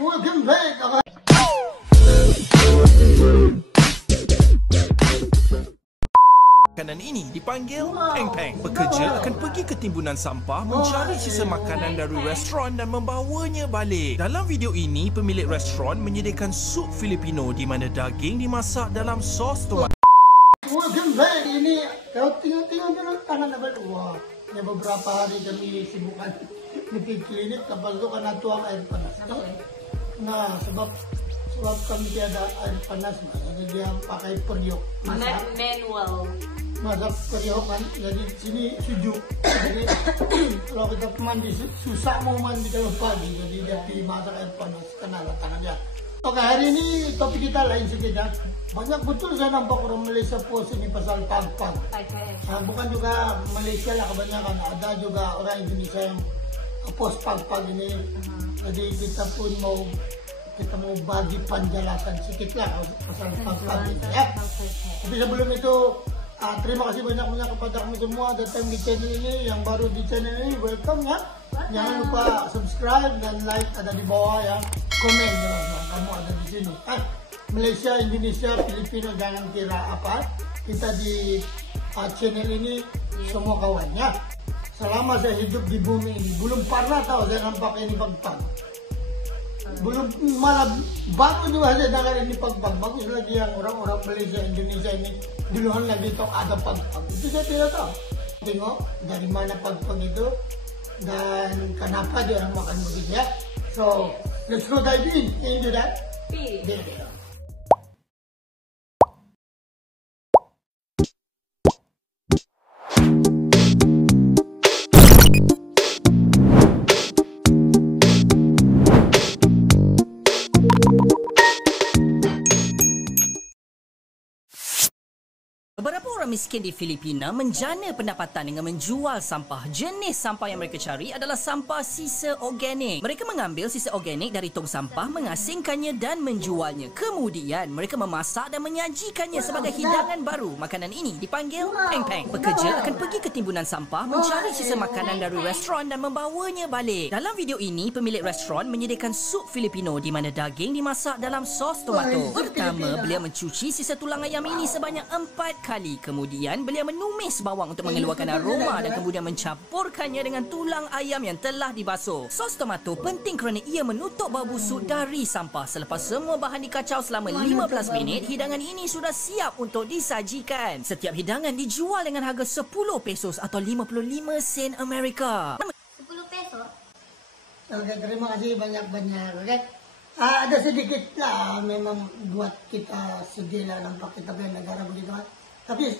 welcome back. Makanan ini dipanggil peng-peng. Pekerja akan pergi ke timbunan sampah mencari sisa makanan dari restoran dan membawanya balik. Dalam video ini, pemilik restoran menyediakan sup Filipino di mana daging dimasak dalam sos tomat. Welcome back. Ini kau tengok-tengok dulu tangan apa? Wah, ya beberapa hari kami sibukan di klinik, lepas itu karena tuang air panas. Nah, sebab kami tiada air panas, jadi dia pakai periuk. Manual. Masak periuk kan, jadi sini sejuk. Jadi kalau kita mandi susah mau mandi kalau pagi, jadi dia dimasak air panas kena tangannya. Oke, hari ini topik kita lain sedikit. Banyak betul saya nampak orang Malaysia post ini pasal pag-pag. Bukan juga Malaysia lah kebanyakan, ada juga orang Indonesia yang post pag-pag ini. Jadi kita pun mau bagi penjelasan sedikit lah pasal pag-pag ini ya. Tapi sebelum itu terima kasih banyak-banyak kepada kamu semua datang di channel ini. Yang baru di channel ini, welcome ya. Jangan lupa subscribe dan like ada di bawah ya. Komen kamu ada di sini. Malaysia, Indonesia, Filipina, jangan kira apa. Kita di channel ini semua kawan ya. Selama saya hidup di bumi ini belum pernah tahu saya nampak ini pag-pag. Belum, malah baru juga saya dengar ini pag-pag. Bagus lagi yang orang-orang Malaysia, Indonesia ini duluan lagi tahu ada pag-pag. Itu saya tidak tahu. Tengok dari mana pag-pag itu dan kenapa dia orang makan begitu ya. So let's go dive into that video. Beberapa orang miskin di Filipina menjana pendapatan dengan menjual sampah. Jenis sampah yang mereka cari adalah sampah sisa organik. Mereka mengambil sisa organik dari tong sampah, mengasingkannya dan menjualnya. Kemudian mereka memasak dan menyajikannya sebagai hidangan baru. Makanan ini dipanggil peng-peng. Pekerja akan pergi ke timbunan sampah mencari sisa makanan dari restoran dan membawanya balik. Dalam video ini, pemilik restoran menyediakan sup Filipino di mana daging dimasak dalam sos tomato. Pertama, beliau mencuci sisa tulang ayam ini sebanyak 4 kali. Kemudian beliau menumis bawang untuk mengeluarkan aroma dan kemudian mencampurkannya dengan tulang ayam yang telah dibasuh. Sos tomato penting kerana ia menutup bau busuk dari sampah. Selepas semua bahan dikacau selama 15 minit, hidangan ini sudah siap untuk disajikan. Setiap hidangan dijual dengan harga 10 pesos atau 55 sen Amerika. 10 pesos? Oke, terima kasih banyak-banyak. Oke. Ada sedikit lah memang buat kita sedih lah nampak kita punya negara begitu kan. Tapi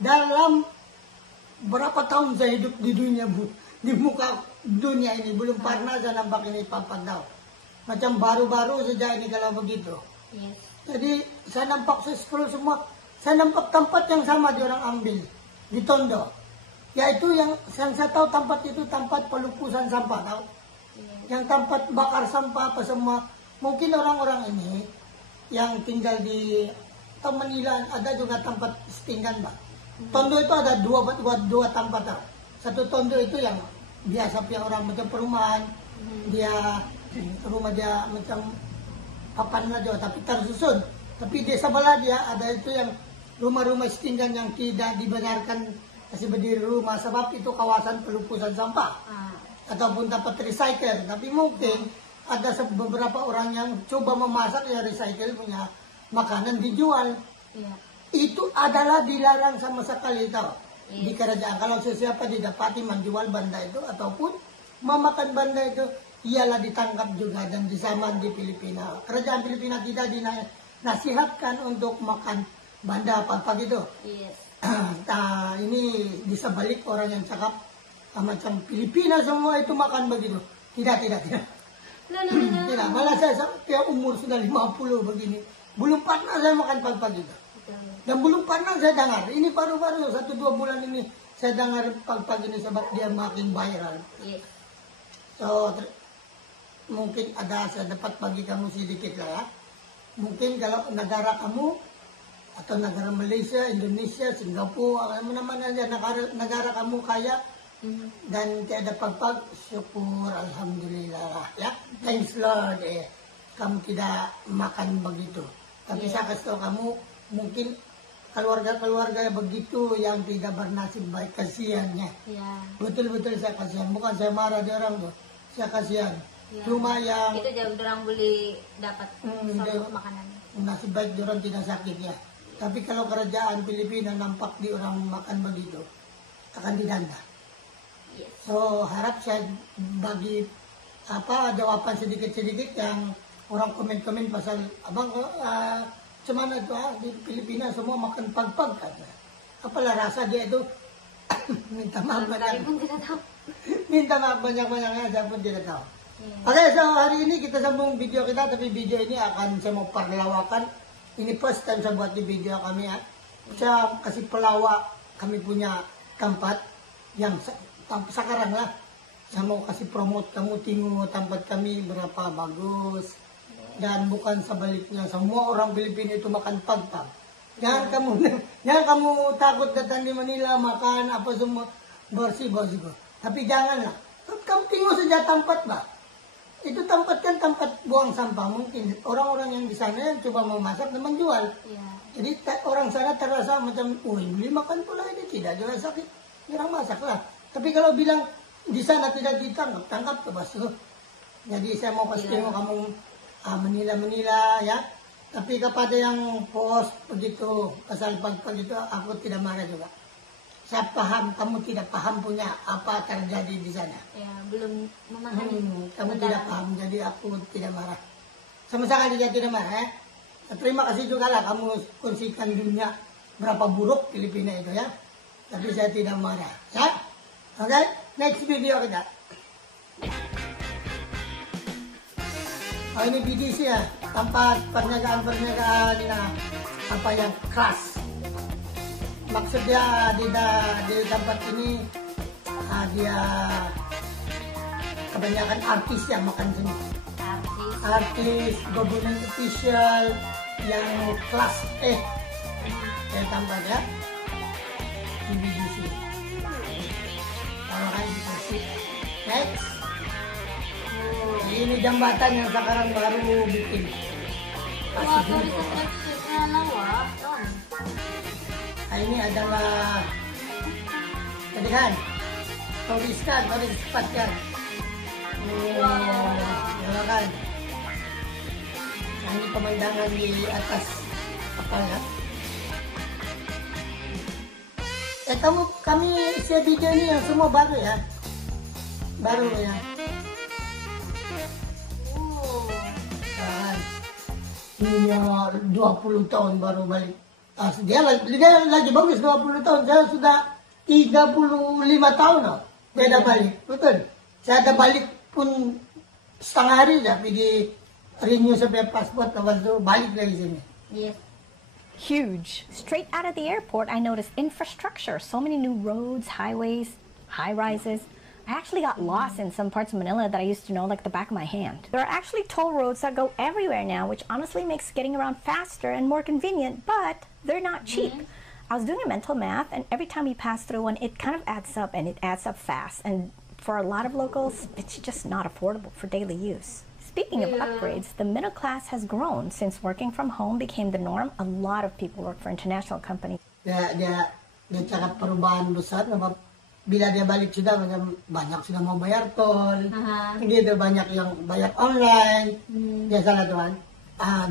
dalam berapa tahun saya hidup di dunia di muka dunia ini belum pernah saya nampak ini pag-pag daw. Macam baru-baru saja ini kalau begitu. Yes. Jadi saya nampak, saya scroll semua, saya nampak tempat yang sama dia orang ambil di Tondo. Yaitu yang saya tahu tempat itu tempat pelupusan sampah tahu. Yang tempat bakar sampah apa semua. Mungkin orang-orang ini yang tinggal di Manila ada juga tempat setinggan Mbak. Tondo itu ada dua tempat tau. Satu Tondo itu yang biasa punya orang macam perumahan. Dia rumah dia macam papan aja tapi tersusun. Tapi di sebelah dia ada itu yang rumah-rumah setinggan yang tidak dibenarkan kasih berdiri rumah sebab itu kawasan pelupusan sampah. Ataupun tempat recycle. Tapi mungkin ada beberapa orang yang coba memasak ya recycle punya makanan dijual. Itu adalah dilarang sama sekali tau. Di kerajaan kalau siapa didapati menjual benda itu ataupun memakan benda itu ialah ditangkap juga dan disaman di Filipina. Kerajaan Filipina tidak dinasihatkan untuk makan benda apa-apa gitu. Ini bisa balik orang yang cakap macam Filipina semua itu makan begitu. Tidak. Tidak, malah saya sampai umur sudah 50 begini. Belum pernah saya makan pag-pag itu. Dan belum pernah saya dengar. Ini baru-baru 1-2 bulan ini saya dengar pag-pag ini sebab dia makin viral. So, mungkin ada saya dapat bagi kamu sedikit lah ya. Mungkin kalau negara kamu atau negara Malaysia, Indonesia, Singapura, mana-mana aja negara kamu kaya dan tiada pag-pag, syukur, alhamdulillah ya. Thanks Lord. kamu tidak makan begitu. Tapi saya kasih tahu kamu, mungkin keluarga-keluarga begitu yang tidak bernasib baik, kasihannya. Betul-betul saya kasihan, bukan saya marah di orang tuh, saya kasihan. Cuma yang itu jauh orang beli dapat makanan. Nasib baik orang tidak sakit ya. Tapi kalau kerajaan Filipina nampak di orang makan begitu, akan didenda. So harap saya bagi jawaban sedikit-sedikit yang orang komen-komen pasal abang cuman itu di Filipina semua makan pag-pag kan. Apalah rasa dia itu minta maaf banyak. Minta maaf banyak-banyaknya saya pun tidak tahu. Oke, so hari ini kita sambung video kita, tapi video ini akan saya mau perlawakan. Ini first time saya buat di video kami ya. Saya kasih pelawak kami punya tempat yang sekarang lah. Saya mau kasih promote kamu, tengok tempat kami berapa bagus. Dan bukan sebaliknya, semua orang Filipina itu makan pag-pag. Jangan kamu takut datang di Manila makan apa semua bersih. Tapi janganlah. Kamu tengok saja tempat bah. Itu tempat kan tempat buang sampah. Mungkin orang-orang yang di sana yang coba mau masak dan menjual. Jadi orang sana terasa macam, beli makan pula ini tidak jelas sakit. Orang masak lah. Tapi kalau bilang di sana tidak ditangkap, tangkap ke basuh. Jadi saya mau kasih tengok kamu Manila ya. Tapi kepada yang post begitu pasal pag-pag itu aku tidak marah juga. Saya paham kamu tidak paham punya apa terjadi di sana. Ya, belum memahami. Kamu tidak paham, jadi aku tidak marah. Sama sekali dia tidak marah ya. Terima kasih juga lah kamu kongsikan dunia berapa buruk Filipina itu ya. Tapi saya tidak marah ya. Oke, next video kita. Oh ini BDC ya, tempat perniagaan apa yang keras. Maksudnya di tempat ini dia kebanyakan artis yang makan sini. Artis, government official yang kelas kayak tempat ya. Di BDC. Kalau kan dikasih. Next. Ini jembatan yang sekarang baru bikin. Ini adalah jadi kan turis spot kan. Kan. Ini pemandangan di atas kapal ya. Kami share video ini yang semua baru ya. Baru ya. Ini 20 tahun baru balik. Dia lagi bagus 20 tahun. Saya sudah 35 tahun loh. Dia ada balik. Betul. Saya ada balik pun setengah hari dah pergi renew sampai pasport. Lepas itu balik lagi sini. Yes. Huge. Straight out of the airport, I noticed infrastructure. So many new roads, highways, high-rises. I actually got lost in some parts of Manila that I used to know like the back of my hand. There are actually toll roads that go everywhere now, which honestly makes getting around faster and more convenient, but they're not cheap. I was doing a mental math, and every time you pass through one, it kind of adds up, and it adds up fast. And for a lot of locals, it's just not affordable for daily use. Speaking of upgrades, the middle class has grown since working from home became the norm. A lot of people work for international companies. Dia cakap perubahan besar. Bila dia balik sudah banyak sudah mau bayar tol, gitu banyak yang bayar online, biasalah tuan.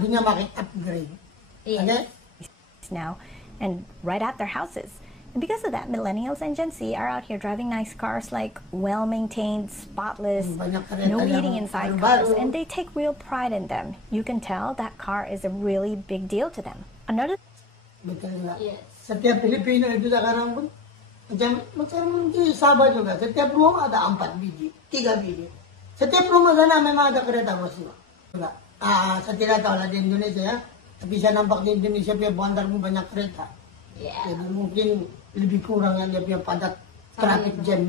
Dunia makin upgrade. Okay? Now, and right at their houses. And because of that, millennials and Gen Z are out here driving nice cars, like well-maintained, spotless, no eating inside cars, and they take real pride in them. You can tell that car is a really big deal to them. Another. Betul lah. Setiap Filipino itu sekarang pun macam di Sabah juga, setiap rumah ada 4 biji, 3 biji. Setiap rumah sana memang ada kereta bus juga. Saya tidak tahu lah di Indonesia ya, tapi saya nampak di Indonesia punya bandar banyak kereta. Jadi mungkin lebih kurang yang dia punya padat traffic jam.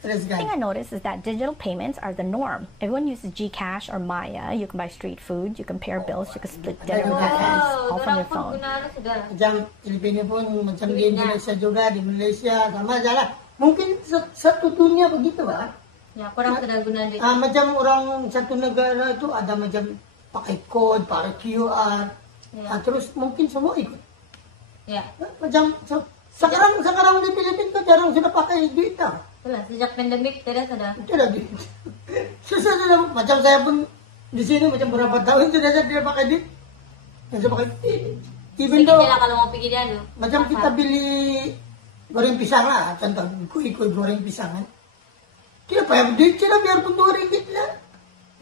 The thing I noticed is that digital payments are the norm. Everyone uses GCash or Maya. You can buy street food, you can pay bills, you can split dinner with your friends, all from your phone. Macam Filipina pun, macam di Indonesia juga, di Malaysia, sama aja lah. Mungkin satu dunia begitu lah. Ya, kurang sudah guna deh. Macam orang satu negara itu ada macam pakai code, pakai QR. Terus mungkin semua ikut. Ya. Macam sekarang di Filipina tuh jarang sudah pakai duit tau. Itulah, sejak pandemik tidak sudah. Sudah duit. Sudah macam saya pun di sini macam berapa tahun sudah saya tidak pakai duit. Yang saya pakai even though kalau mau pergi dia tuh. macam kita beli goreng pisang lah, contoh ikut goreng pisang kan. Tidak payah duit, tidak biarpun 2 ringgit lah.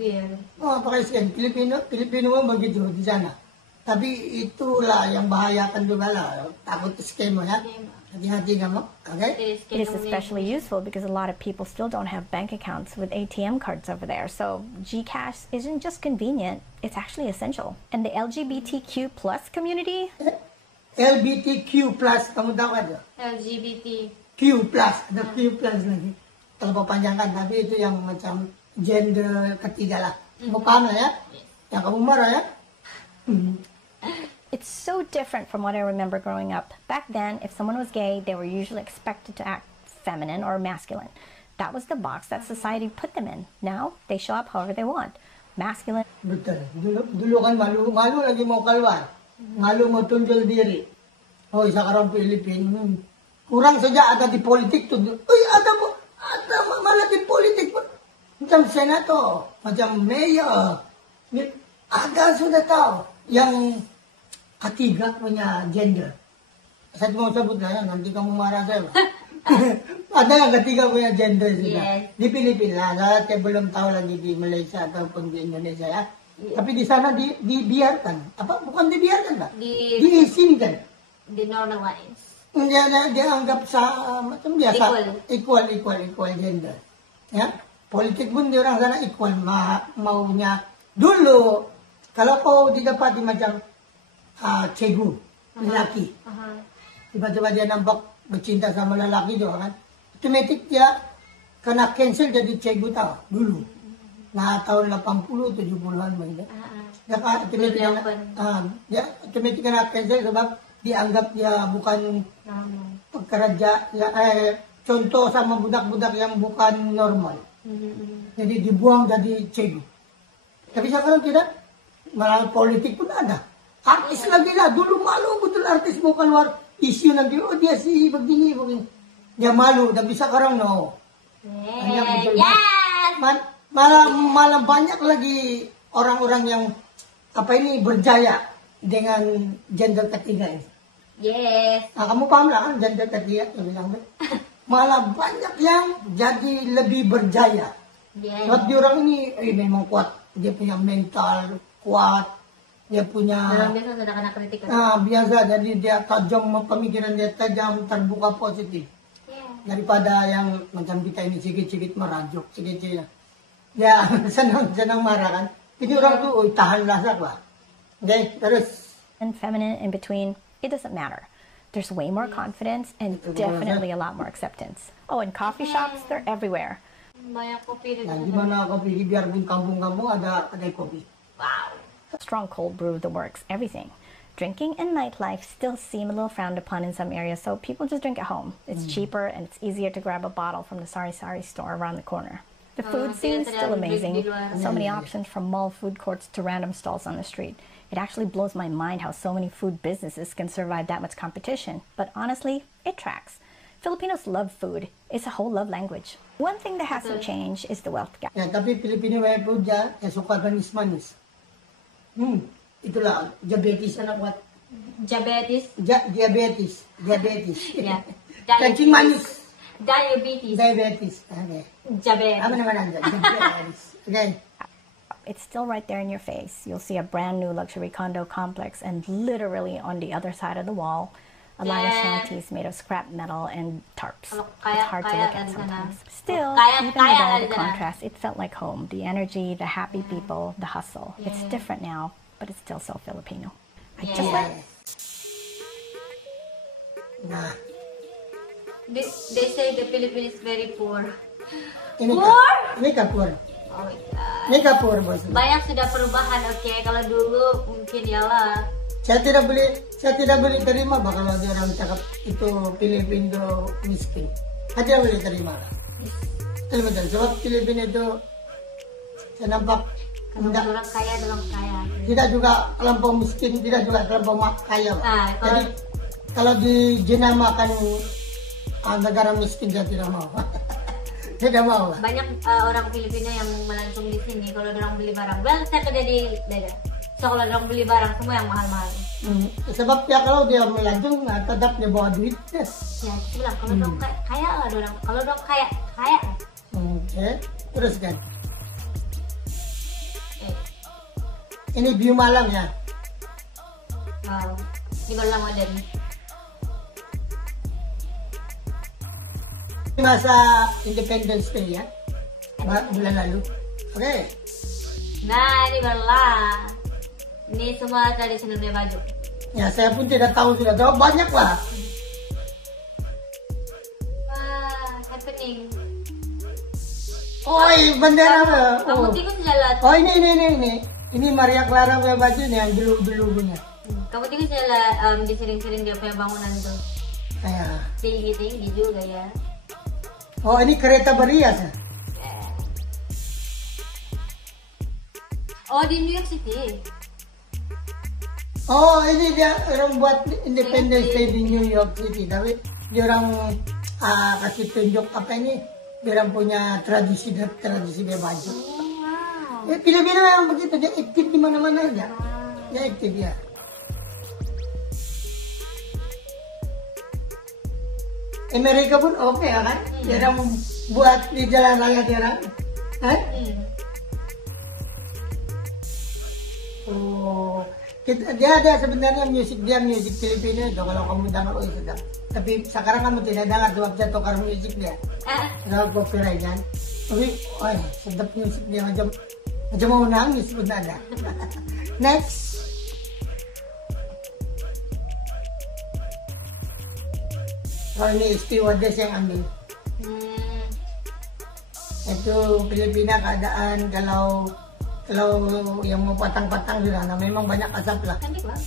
Iya. Oh, pakai scan. Filipino begitu di sana. Tapi itulah yang bahayakan juga lah. Takut scam ya. Hati-hati kamu, okay? It is especially useful because a lot of people still don't have bank accounts with ATM cards over there. So GCash isn't just convenient, it's actually essential. And the LGBTQ plus community? LGBTQ plus, kamu tahu kan? LGBT. Q plus, ada Q plus lagi. Kalau panjangkan, tapi itu yang macam gender ketiga lah. Kamu paham lah ya? Yang kamu marah ya? It's so different from what I remember growing up. Back then, if someone was gay, they were usually expected to act feminine or masculine. That was the box that society put them in. Now, they show up however they want. Masculine. Betul. Dulu kan malu lagi mau keluar. Malu mau tunjuk diri. Oh, sekarang Filipina. Kurang saja ada di politik tuh. Ada malah di politik pun. Macam senator, macam mayor. Ada sudah tahu. Yang ketiga punya gender. Saya mau sebut lah ya, nanti kamu marah saya. Ada yang ketiga punya gender sudah. Yes. Di Filipina, saya belum tahu lagi di Malaysia ataupun di Indonesia ya. Tapi di sana dibiarkan. Apa? Bukan dibiarkan Pak? Diizinkan. Dinormalize. Dia anggap macam biasa. Equal gender. Ya. Politik pun di orang sana equal. Maunya dulu. Kalau kau didapati macam cegu, lelaki. Tiba-tiba dia nampak bercinta sama lelaki juga kan. Otomatis dia kena cancel jadi cegu tahu dulu. Nah tahun 80 70-an begitu. Dia kan otomatis kena cancel sebab dianggap dia bukan pekerja ya, contoh sama budak-budak yang bukan normal. Jadi dibuang jadi cegu. Tapi sekarang tidak, malah politik pun ada. Artis lagi lah, dulu malu betul artis mau keluar isu nanti, oh dia sih begini. Dia malu, tapi sekarang no. Betul. Yes! Malah banyak lagi orang-orang yang berjaya dengan gender ketiga ini. Yes. Kamu paham lah kan gender ketiga? Malah banyak yang jadi lebih berjaya. Yes. Sebab dia orang ini memang kuat, dia punya mental kuat. Dia punya biasa sudah kena kritik. Biasa, jadi dia tajam, pemikiran dia tajam, terbuka positif. Daripada yang macam kita ini sikit-sikit merajuk, sikit-sikit. Ya, senang marah kan. Jadi orang tuh tahan lasak lah. Okay, terus. And feminine in between, it doesn't matter. There's way more confidence and definitely a lot more acceptance. Oh, and coffee shops, they're everywhere. Banyak kopi di Nah, gimana kopi? Biarpun kampung-kampung ada kopi. Wow. Strong cold brew, the works, everything. Drinking and nightlife still seem a little frowned upon in some areas, so people just drink at home. It's cheaper and it's easier to grab a bottle from the Sari Sari store around the corner. The food scene's still amazing. So many options from mall food courts to random stalls on the street. It actually blows my mind how so many food businesses can survive that much competition. But honestly, it tracks. Filipinos love food. It's a whole love language. One thing that hasn't changed is the wealth gap. Ya, tapi Pilipino may food dia, suka manis-manis. Itulah diabetes anak buat. Diabetes. Diabetes. Ya. Cacing manis. Diabetes. Okay. Diabetes. Apa naman anda? Diabetes. Okay. It's still right there in your face. You'll see a brand new luxury condo complex, and literally on the other side of the wall, a line of shanties made of scrap metal and tarps. It's hard to look at sometimes. Still, even with all the contrast, it felt like home. The energy, the happy people, the hustle. It's different now, but it's still so Filipino. I just like Nah, They say the Philippines is very poor. Ini kapur. Oh my God. Ini kapur, bos. Banyak sudah perubahan, oke. Kalau dulu mungkin yalah. Saya tidak boleh terima bah kalau ada orang cakap itu Filipino miskin. Saya tidak boleh terima. Betul. Sebab Filipina itu saya nampak Kalau orang kaya dalam kaya. tidak juga terlampau miskin, tidak juga terlampau kaya. Ah, Jadi kalau dijenamakan negara miskin saya tidak mau. Tidak mau lah. Banyak orang Filipina yang melancong di sini kalau orang beli barang. Bilang saya kerja di daerah. So kalau orang beli barang semua yang mahal-mahal. Sebab ya kalau dia melancong tetap dia bawa duit. Ya, aku bilang kalau orang kaya lah orang. Kalau orang kaya. Oke, terus kan. Ini view malam ya. Wow. Di malam modern. Masa Independence Day ya, bulan lalu. Oke. Nah, ini barulah. Ini semua tradisional punya baju. Ya saya pun tidak tahu, banyak lah. Wah, happening. Oh, bendera. Kamu tengok jalan. Oh ini Maria Clara punya baju nih yang dulu punya. Kamu tengok jalan disering-sering dia punya bangunan tuh. Ya. Tinggi juga ya. Oh ini kereta berias ya? Oh di New York City. Oh ini dia orang buat Independence Day di New York City, tapi dia orang kasih tunjuk apa ini, dia orang punya tradisi dia baju. Wow. Filipina memang begitu, dia aktif di mana-mana aja. Dia aktif ya. Amerika pun oke ya kan? Dia orang buat di jalan raya dia orang. Oh, dia ada sebenarnya musik Filipina itu kalau kamu dengar sedap. Tapi sekarang kamu tidak dengar sebab saya tukar musik dia. Sudah copyright kan? Tapi, sedap musik dia macam mau nangis pun ada. Next. Oh ini stewardess yang ambil. Itu Filipina keadaan kalau yang mau patang-patang sudah, memang banyak asap lah. Cantik lah.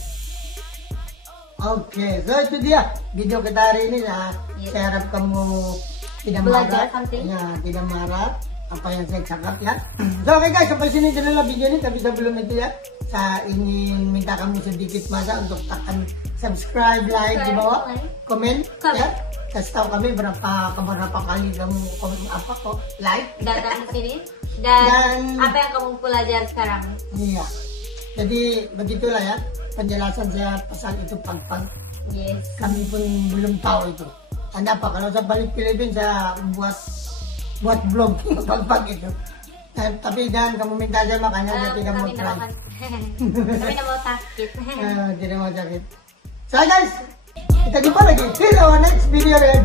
Oke, so itu dia video kita hari ini ya. Saya harap kamu tidak Belajar marah, something. ya, tidak marah apa yang saya cakap ya. So oke guys, sampai sini dulu video ini, tapi sebelum itu ya, saya ingin minta kamu sedikit masa untuk tekan subscribe, like di bawah, komen ya. Kasih tahu kami berapa kali kamu komen apa kok like. Datang ke sini dan apa yang kamu pelajari sekarang. Iya. Jadi begitulah ya penjelasan saya pasal itu pang-pang. Yes. Kami pun belum tahu itu. Anda apa kalau saya balik Filipina saya buat blog pang-pang itu. Tapi jangan kamu minta aja makanya saya tidak mau try. Kami tidak mau sakit. Tidak mau sakit. So guys, kita jumpa lagi di our next video ya.